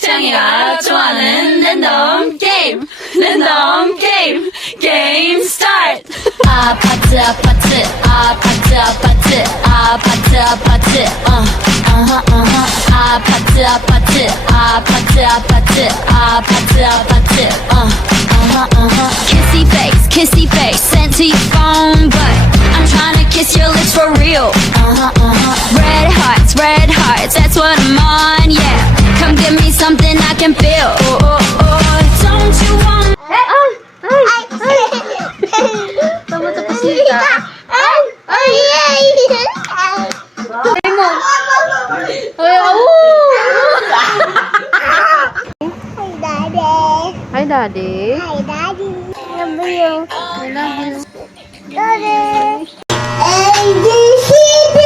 창이가 좋아하는 랜덤 게임 게임 스타트. 아파트 아파트 아파트 아파트 아파트 아파트 아파트 아파트 아파트 아파트 아파트 아파트 kissy face sent to your phone, but I'm trying to kiss your lips for real. Red hearts, that's what I'm on, yeah. Come give me something I can feel. Don't you want? Tama tapos nita. Hi, Daddy. Hi, Daddy. Love you. I love you. Daddy. A, B, C, D,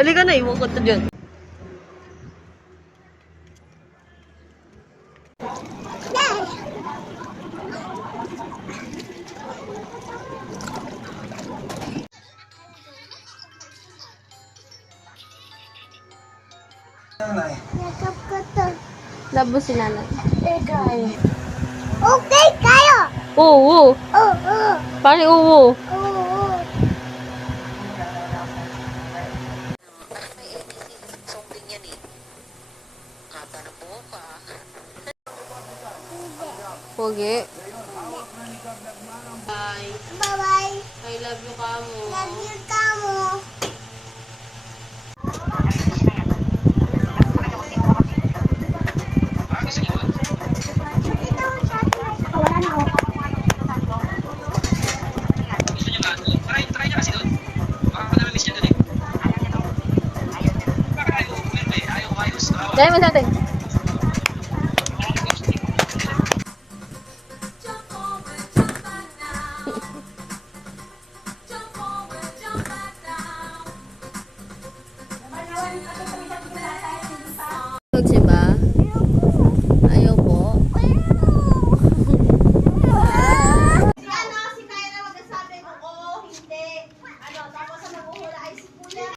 Halika na, iwan ko to dyan. Yakap ko to. Labo si nanay. Okay kayo. Oo. Oo. Paano oo? Oo. Pogi. Bye-bye. I love you, Kamo. Love you, Kamo. Dahil mo sa atin. Diba? Ayaw po. Si Kaya na magsasabi kung oo, hindi. Tapos ang maghuhula ay si Kuya.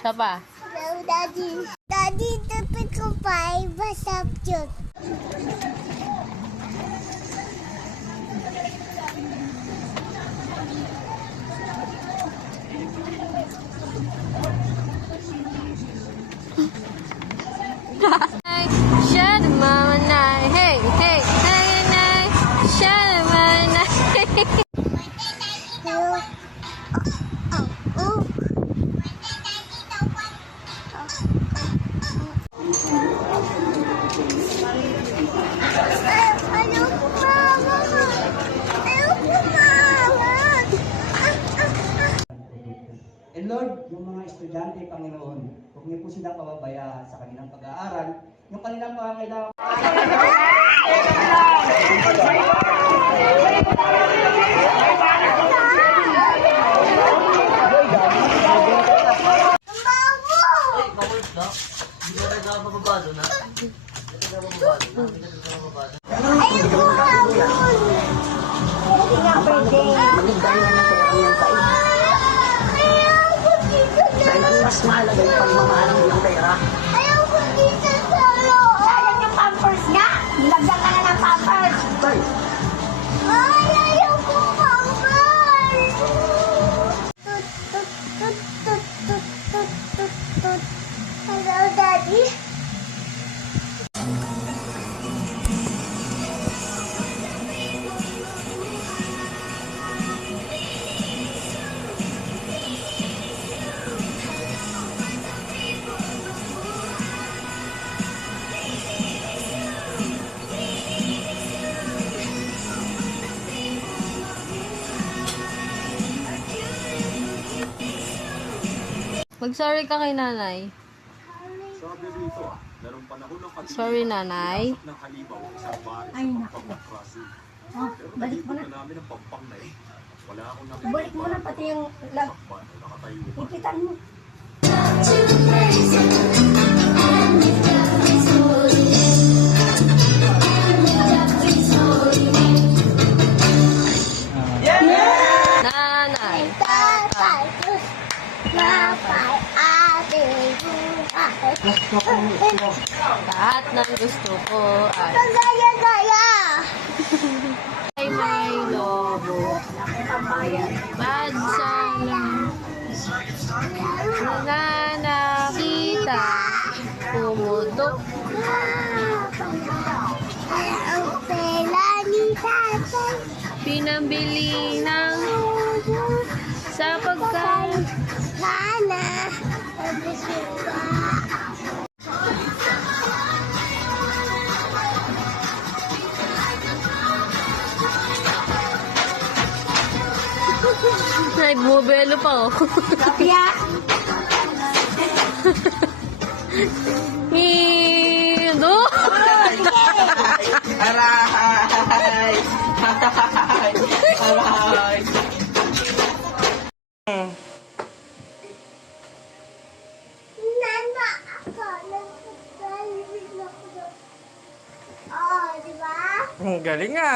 Siya pa. Hello, Daddy. Daddy, dapat ko pa ibasap yun. Shut mama night. Hey, hey, hey, night. Shut mama night. Hello. Oh. Ayaw ko, Mama. Ayaw ko, Mama. And Lord, yung mga estudyante, Panginoon, huwag niyo po silang pababayaan sa kanilang pag-aaral, yung kanilang pangangailangan. Ayaw ko, Mama. Hindi nga birthday. Ayaw ko, Tito. mas mahalaga yung pagmamahal ng iyong pera. Ayaw ko dito sa loob. Sayang yung pampers nga. Nilagyan ka na ng pampers. Tay, Ay, ayaw ko pampers. Tut, tut, tut, tut, tut, tut, tut, tut. Hello, Daddy. Mag-sorry ka kay nanay. Sabi rito, larong panahon ng katipunan, Sorry, nanay. ng halimaw, isang bahay Ay, sa naku. pagpapakraso. Oh, Pero balik mo nakita na. namin ang pampang na yun. Wala akong nakita. Balik mo na pati yung lag. Sakban na nakatayo pa. Ipitan mo. Nanay. Tatay, napay, ate, buhay. Lahat ng gusto ko ay Kagaya-gaya. ay may lobo. Bad sana. Nakita. Pumutok. Ang pela ni tatay. Pinambili ng sa pagkain. Sana. Pagkasuka. Ay, bumabelo pa oh. Kapya. Hindo! aray! Aray! Nana, ako. Nagsasalibig ako doon. Oo, di ba? Ang galing nga.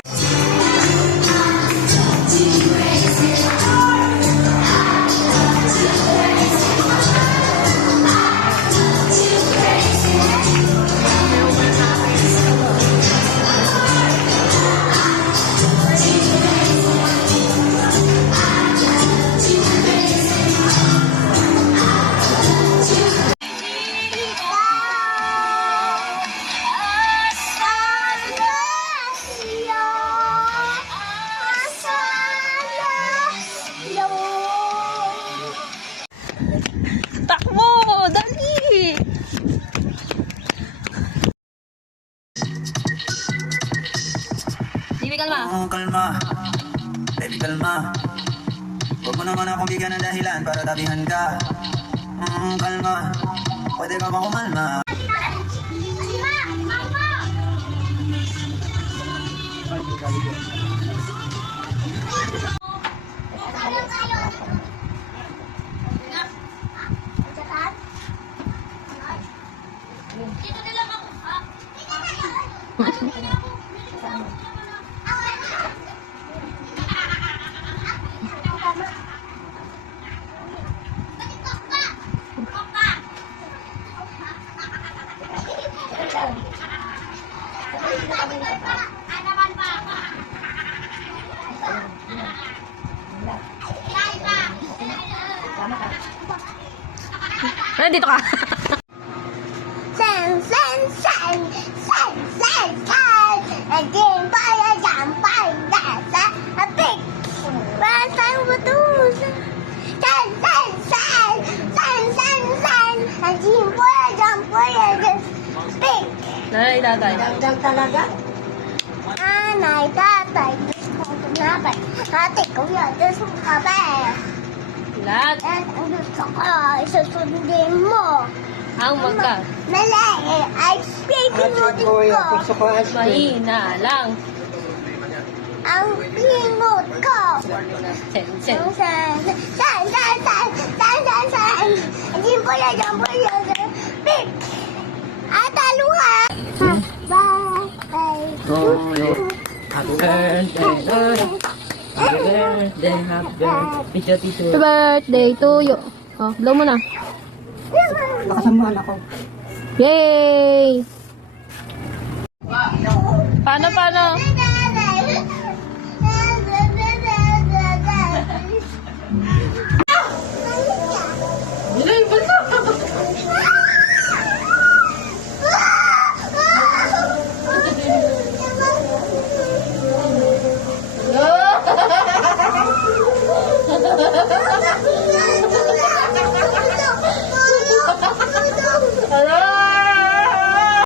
Takbo! Dali! Bibi, kalma. Oh, kalma. Baby, kalma. Huwag mo naman akong bigyan ng dahilan para tabihan ka. Kalma. Pwede ka ba kumalma? Nandito ka. Sen, sen, sen, sen, sen, sen. Naging pala dyan, pala sa apik. Basang butusan. Sen, sen, sen, sen, sen, sen. Naging pala dyan, pala sa apik. Nanay, tatay. Dagdag talaga? Nanay, tatay, Diyos kong tunabay. Ate ko yun, Diyos kong kabay. Lahat At ang gusto ko, isusundin mo. ang magka. Mali, ay pipinutin ko. Mahina lang. Ang pinut ko. Sen, sen. San, san, san, san, san, san, san, san. Hindi po yan, yan po yan. Big. At talo ka. Bye. Happy birthday, happy birthday, happy birthday, Happy birthday to you. Oh, blow mo na. Nakasamuhan ako. Yay! Paano?